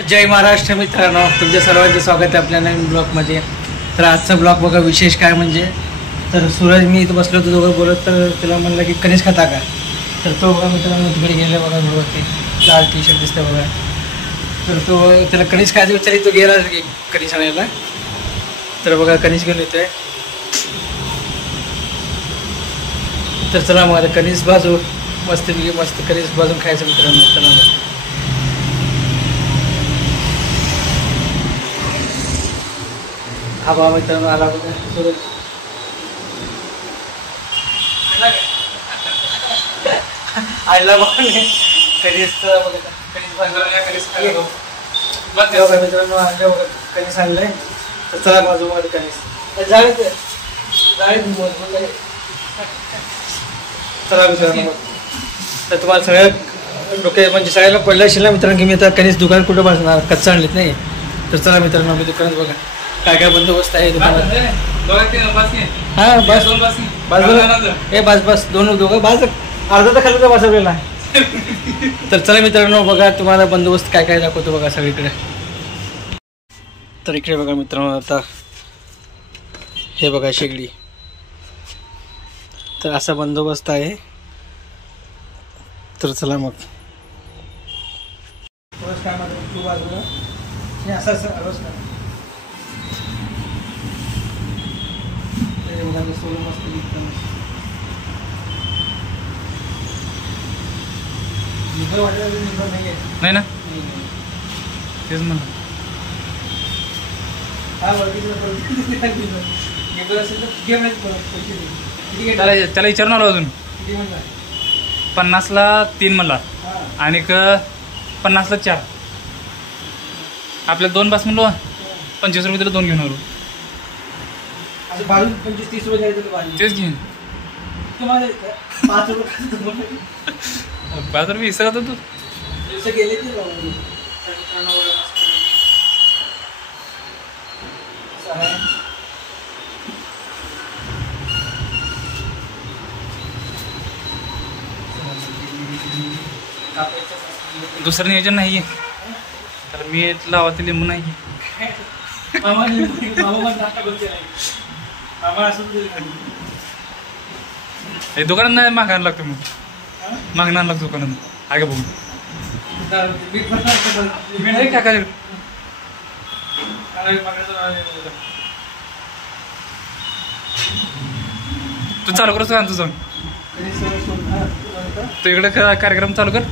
जय महाराष्ट्र मित्रांनो, तुमच्या सर्वांचं स्वागत आहे आपल्या नवीन ब्लॉगमध्ये. तर आजचा ब्लॉग बघा विशेष काय म्हणजे, तर सूरज मी इथं बसलो होतो दोघं बोलत, तर त्याला म्हणलं की कणीस खाता का, तर तो बघा मित्रांनो तिकडे गेला बघा, बरोबर ते लाल टी शर्ट दिसतं बघा. तर तो त्याला कणीस खायचं विचार तो गेला कणीस आणायला. तर बघा कणीस घेऊन येतोय. तर चला मग आता कणीस भाजू मस्त कणीस भाजून खायचं मित्रांनो. चला मग हा बाबा मित्रांनो आला बघा सूरज. आयला बघा कणीस बघा मित्रांनो आणलं बघा कणीस आणलंय. तर चला बाजू मध्ये कणीस जाळीत चला मित्रांनो. तर तुम्हाला सगळ्या डोक्यात म्हणजे सगळ्याला पडलं असेल ना मित्रांनो की मी आता कणीस दुकान कुठं बसणार, कच्चा आणलेत नाही. तर चला मित्रांनो मी दुकानात बघा काय काय बंदोबस्त आहे दुकानात. हा बस बस बस दोघं बस अर्धा तर खाली बसवलेला. तर चला मित्रांनो बघा तुम्हाला बंदोबस्त काय काय दाखवतो बघा सगळीकडे. तर इकडे बघा मित्रांनो आता हे बघा शेगडी. तर असा बंदोबस्त आहे. तर चला मग काय तू बाजूला असं असं रोज काय सोलो मस्त नाही ना तेच म्हणा. त्याला विचारून आलो अजून 50ला 3 म्हणला आणि 50ला 4. आपल्याला 2 बस म्हणलो 25 रुपये त्याला 2 घेऊन आलो. 25-30 रुपये तेच घेऊन 5 रुपये हिस्सा का तू गेले दुसरं नियोजन नाही आहे. तर मी लावा ते लिंबू नाही. दुकानात नाही मागायला लागतो. मग मागणार लागतो दुकानात आहे का बघून टाका. तू चालू कर सांग तुझं. तू इकडे कार्यक्रम चालू कर.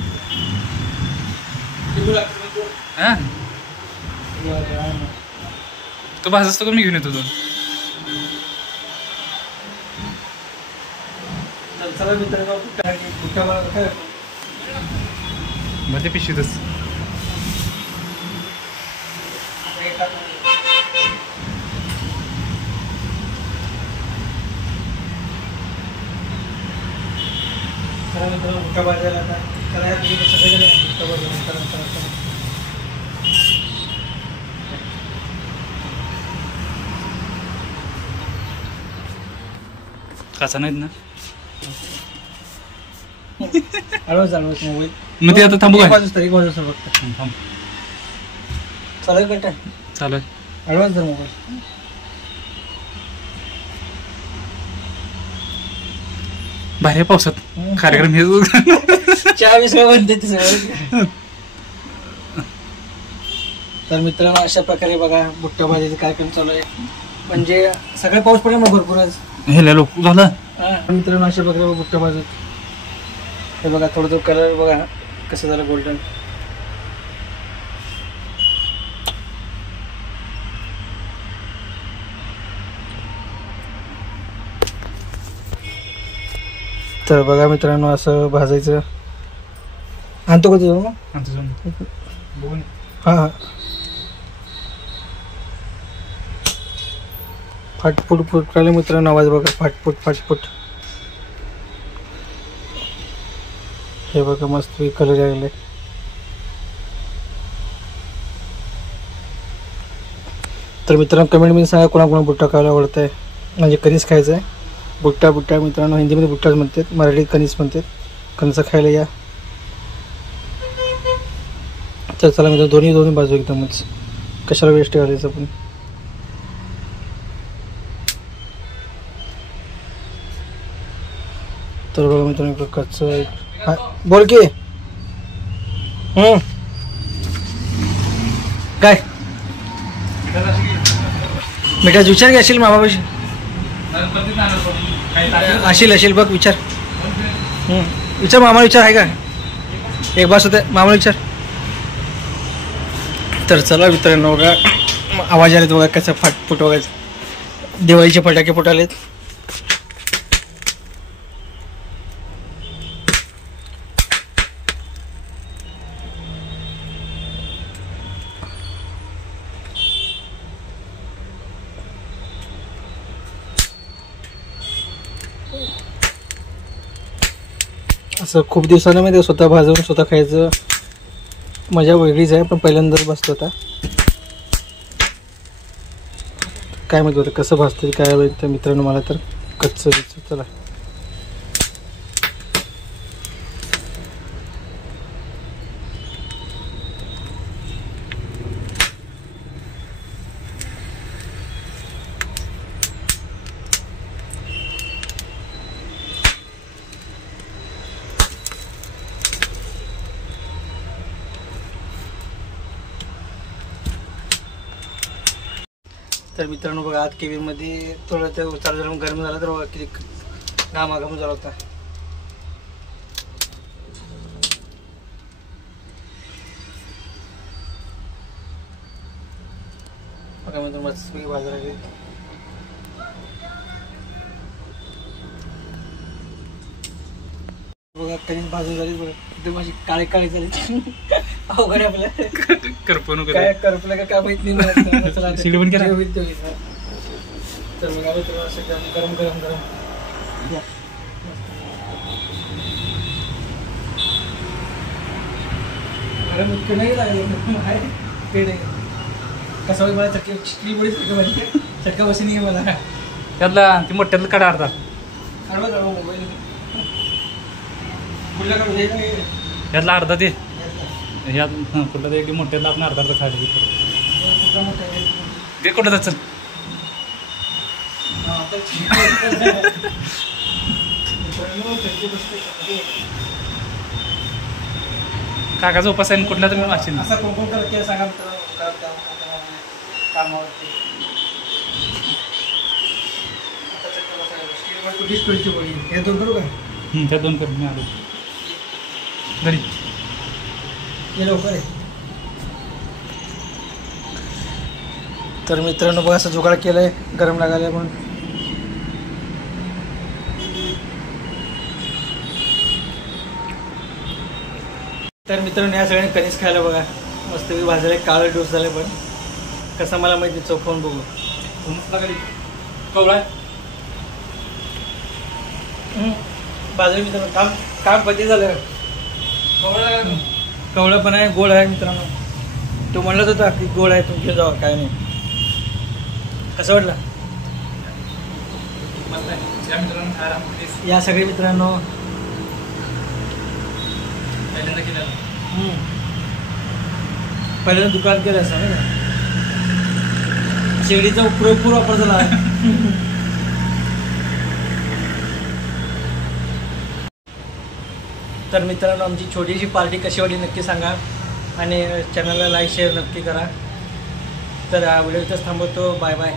हा तू भाजच तो मी घेऊन येतो. तो मध्ये पिशवीतच कसा नाहीत ना. हळूच मोबाईल मग ते आता थांबू काय एक वाजता फक्त चालेल का चालेल. हळूच जर मोबाईल बाहेर पावसात कार्यक्रम हे 40 म्हणते. तर मित्रांनो अशा प्रकारे बघा भुट्टा भाजीचा कार्यक्रम चालू आहे. म्हणजे सगळे पाऊस पडेल मग भरपूरच हे लोक झालं. मित्रांनो अशा प्रकारे भुट्टा भाजत हे बघा थोडं कलर बघा कसं झालं गोल्डन. तर बघा मित्रांनो असं भाजायचं. आणतो का तुझं मग हा फाटफूट फुटकाले मित्रांनो आवाज बघा फाटफूट. हे बघा मस्त कलर लागले. तर मित्रांनो कमेंटमध्ये सांगा कोणाकोणा बुट्टा खायला आवडत आहे, म्हणजे कणीस खायचं आहे. बुट्टा मित्रांनो हिंदीमध्ये बुट्टाच म्हणतात, मराठीत कणीस म्हणतात. कणीस खायला या. तर चला मित्र दोन्ही बाजू एकदमच कशाला वेस्ट करायचं आपण. तर बघा मित्रांनो कच्चं बोल की काय मिठाचा विचार घ्या असेल मामापाशी असेल बघ विचार विचार मामा विचार आहे का एक बास होते मामा विचार. तर चला मित्रांनो बघा आवाज आलेत बघा कसं फाटफुट वगैरे दिवाळीचे फटाके फुटालेत. असं खूप दिवसांनी माहिती स्वतः भाजवून स्वतः खायचं मजा वेगळीच आहे पण पहिल्यांदाच भाजतो आता काय माहिती होतं कसं भाजतं काय माहिती मित्रांनो मला तर कच्चं चला. तर मित्रांनो बघा आत केबिनमध्ये थोडं ते चालू झालं गरम झालं तर बघा किती घामाघाम झाला होता. बघा मित्रांनो मस्त बाजारात बघा कधीच भाजून झाली बघा एकदम माझी काळे काळे झाली अवघड आपल्या करपण काय करपलं का काय माहित नाही. शिडी पण केला तर मग आम्ही तुला असं गरम गरम गरम गरम इतकं नाही लागलं ते नाही कसं होईल मला चिकली बळीच चटका बसी नाही मला त्यातला ती मोठ्यातलं कडा अर्धा काढवा काढवा मोबाईल कुठला काढू द्यायचं नाही यातला अर्धा ते ह्यात कुठलं ते मोठ्यातला आपण अर्धा अर्धा खायला कुठला मोठा आहे ते कुठं जायचं काकाचा उपास आहे कुठला तुम्ही वाचीन असा कोण कोण करत सांगा कामावरती हे दोन करू का त्या दोन करून मी आलो घरी हे लवकर आहे. तर मित्रांनो बघा असं जुगाड केलंय गरम लागायला म्हणून तर मित्रांनो या सगळ्यांनी कणीस खायला बघा मस्त भाजायला काळं डोस झालं पण कसं मला माहिती चौकावून बघू कवळा बाजरी मित्रांनो काम काम कधी झालं कवळं पण आहे गोड आहे मित्रांनो तो म्हणलाच होता की गोड आहे तुमच्या जावा काय नाही कसं वाटलं या सगळे मित्रांनो पहिल्यांदा दुकान केलं असं ना शेगडीचा पुरेपूर वापर झाला तर मित्रांनो आमची छोटीशी पार्टी कशी वाटली नक्की सांगा आणि चॅनलला लाईक शेअर नक्की करा. तर व्हिडिओ इथंच थांबवतो. Bye bye.